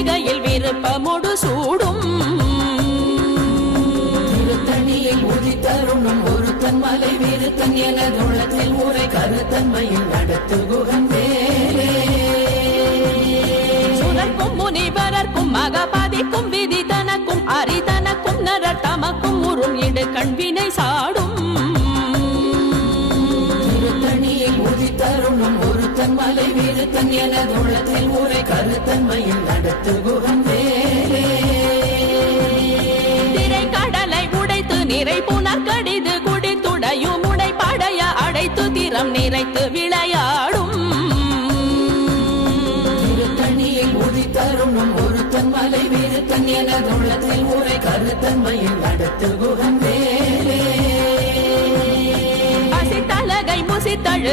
பொழிகையில் விருப்பமோடு சூடும் திருத்தணியில் உதித்தருணும் ஒருத்தன் மலை விருத்தன் எனதுள்ளத்தில் உரை கருத்தன்மையில் நடத்து குகந்தேலே சுரர்க்கும் முனிவரர்க்கும் மகபாதிக்கும் விதி தனக்கும் அரிதனக்கும் நரர் தமக்கும் உறும் இடு கண்வினை சாடும் திருத்தணியில் உதித்தருணும் ஒருத்தன் மலை விருத்தன் எனதுள்ளத்தில் உரை கருத்தன்மையில் நடத்து குகந்தேலே திரை கடலை உடைத்து நிறை புனர் கடிது குடித்துடையும் உடை படைய அடைத்து திறம் நிறைத்து விளையாடும் திருத்தணியில் உதித்தருணும் ஒருத்தன் மலை விருத்தன் எனதுள்ளத்தில் உரை கருத்தன்மையில் நடத்து குகந்தேலே பசித்தலகை முசித்தழு